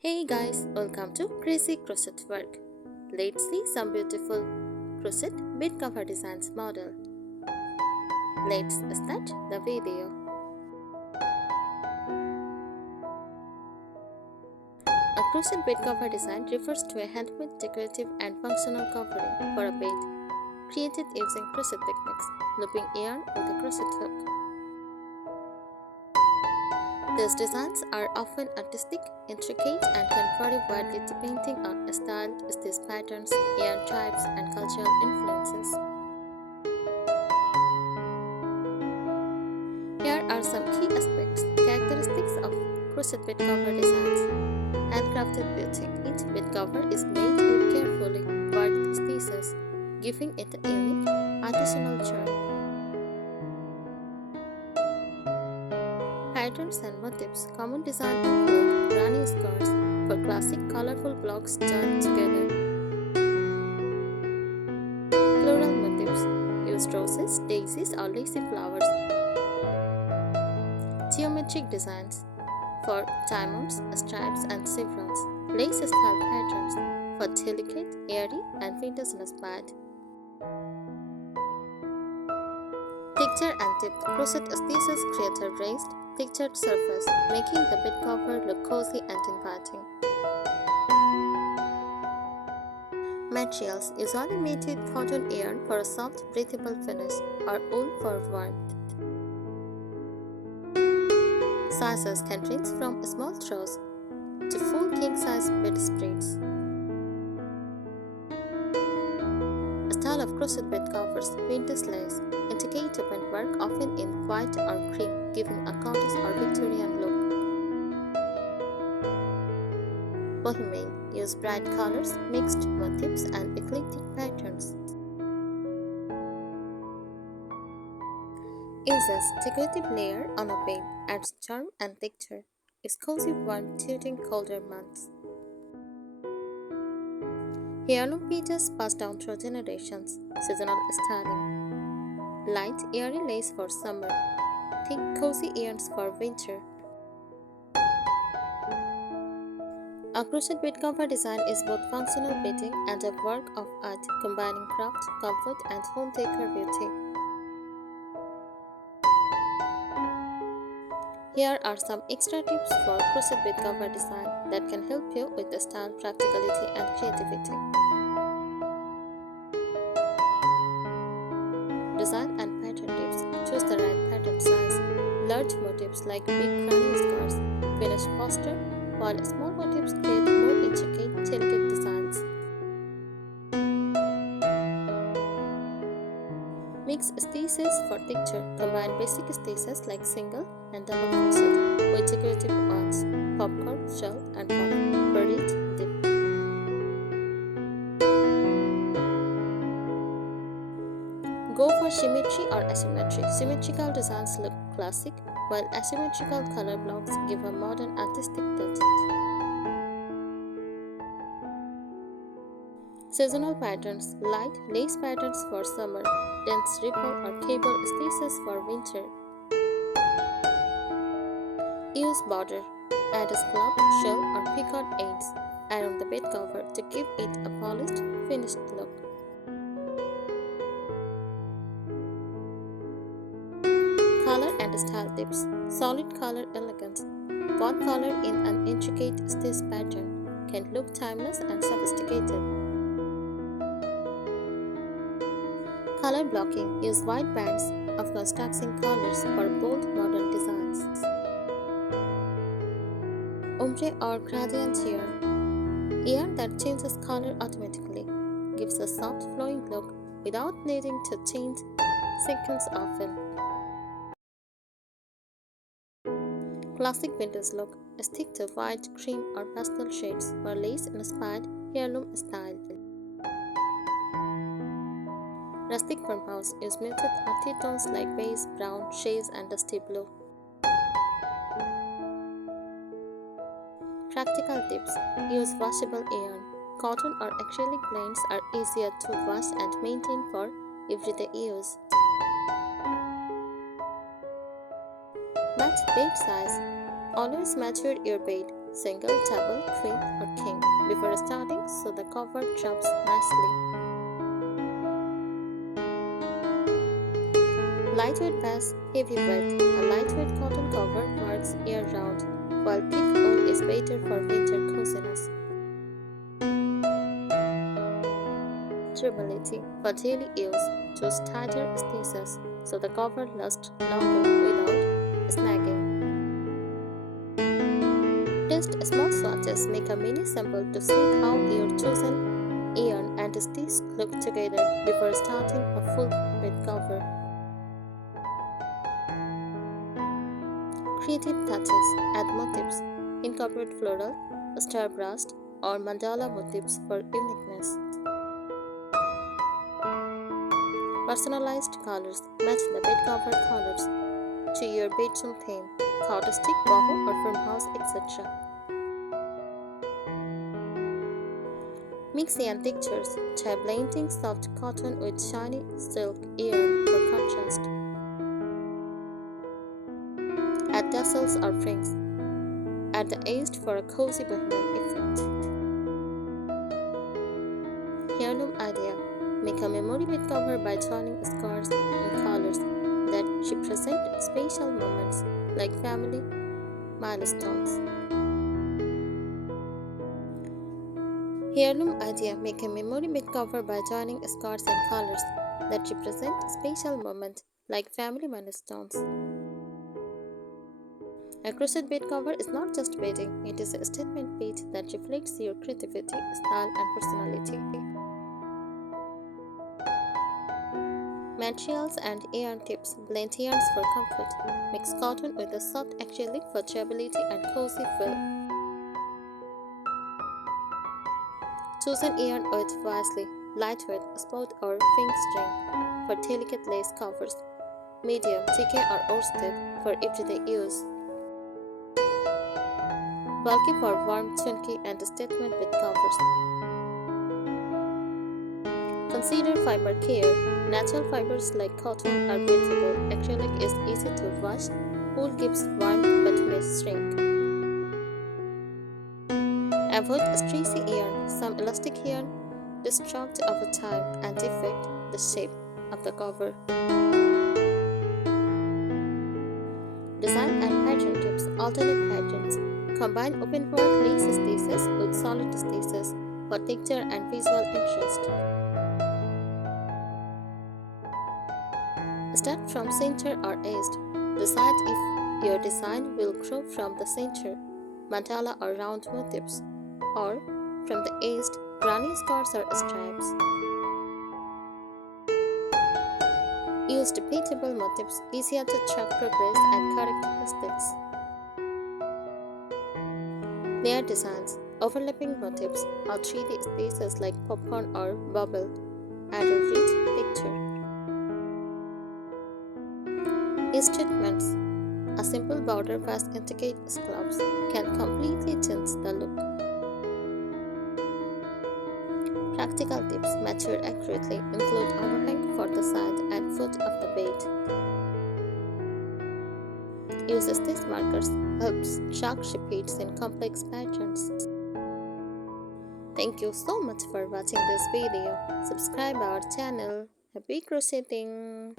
Hey guys, welcome to Crazy Crochet Work. Let's see some beautiful crochet bed cover designs model. Let's start the video. A crochet bed cover design refers to a handmade decorative and functional covering for a bed created using crochet techniques, looping yarn with a crochet hook. These designs are often artistic, intricate, and can vary widely depending on style, stitch patterns, yarn types, and cultural influences. Here are some key characteristics of crochet bed cover designs. Handcrafted beauty. Each bed cover is made with carefully worked stitches, giving it a unique artisanal charm. Patterns and motifs. Common design include granny skirts for classic colorful blocks joined together. Floral motifs. Use roses, daisies, or lacy flowers. Geometric designs for diamonds, stripes, and chevrons. Lace style patterns for delicate, airy, and fantasy-inspired. Texture and depth. Crochet stitches create a raised, textured surface, making the bed cover look cozy and inviting. Materials. Usually made with cotton yarn for a soft, breathable finish, or wool for warmth. Sizes can range from small throws to full king-size bedspreads. Style of crochet bed covers. Vintage lace. Intricate open work, often in white or cream, giving a Scottish or Victorian look. Bohemian. Use bright colors, mixed motifs, and eclectic patterns. Uses decorative layer on a bed, adds charm and texture. Is cozy warm during colder months. Heirloom pieces passed down through generations. Seasonal styling. Light, airy lace for summer. Thick, cozy yarns for winter. A crochet bed cover design is both functional bedding and a work of art, combining craft, comfort, and home decor beauty. Here are some extra tips for crochet bed cover design that can help you with the style, practicality, and creativity. Design and pattern tips. Choose the right pattern size. Large motifs like big granny scarves finish faster, while small motifs create more intricate, delicate designs. Mix stitches for texture. Combine basic stitches like single and double crochet with decorative ones, popcorn, shell, and puff for rich dip. Go for symmetry or asymmetry. Symmetrical designs look classic, while asymmetrical color blocks give a modern artistic touch. Seasonal patterns. Light lace patterns for summer, dense ripple or cable stitches for winter. Use border. Add a scallop, shell, or peacock ends around the bed cover to give it a polished, finished look. Color and style tips. Solid color elegance. One color in an intricate stitch pattern can look timeless and sophisticated. Color blocking. Use wide bands of contrasting colors for bold modern designs. Ombre or gradient yarn. Yarn that changes color automatically gives a soft flowing look without needing to change sequins often. Classic vintage look. Stick to white, cream, or pastel shades for lace-inspired heirloom style. Rustic farmhouse. Use muted earthy tones like beige, brown, shades, and dusty blue. Practical tips. Use washable yarn. Cotton or acrylic blends are easier to wash and maintain for everyday use. Match bed size. Always measure your bed single, double, queen, or king before starting so the cover drops nicely. Lightweight base, heavyweight. A lightweight cotton cover works year-round, while thick wool is better for winter coziness. Durability. For daily use, choose tighter spaces so the cover lasts longer without snagging. Test small swatches, make a mini sample to see how your chosen yarn and stitch look together before starting a full bed cover. Creative touches, add motifs, incorporate floral, starburst, or mandala motifs for uniqueness. Personalized colors, match the bed cover colors to your bedroom theme, cotton stick, boho, or farmhouse, etc. Mix yarn textures, try blending soft cotton with shiny silk yarn for contrast. Add tassels or rings at the edge for a cozy bohemian effect. Heirloom idea. Make a memory bed cover by joining scarves in colors that represent special moments like family milestones. Heirloom idea. Make a memory bed cover by joining scarves in colors that represent special moments like family milestones. A crochet bed cover is not just bedding, it is a statement piece that reflects your creativity, style, and personality. Materials and yarn tips. Blend yarns for comfort. Mix cotton with a soft acrylic for durability and cozy feel. Chosen yarn weight wisely. Lightweight, sport or ring string for delicate lace covers. Medium, decay or worsted for everyday use. Bulky for warm, chunky, and statement bed covers. Consider fiber care. Natural fibers like cotton are breathable. Acrylic is easy to wash. Wool gives warmth but may shrink. Avoid stretchy yarn. Some elastic yarn destruct over time and affect the shape of the cover. Design and pattern tips. Alternate patterns. Combine open-work lace stitches with solid stitches for texture and visual interest. Start from center or edge. Decide if your design will grow from the center, mandala or round motifs, or from the edge, granny scars or stripes. Use repeatable motifs, easier to track progress and characteristics. Layer designs, overlapping motifs, or 3D spaces like popcorn or bubble, add a rich picture. Ease treatments. A simple border vast intricate scallops can completely change the look. Practical tips. Measure accurately. Include overhang for the side and foot of the bed. Use stitch markers. Helps track repeats in complex patterns. Thank you so much for watching this video. Subscribe our channel. Happy crocheting!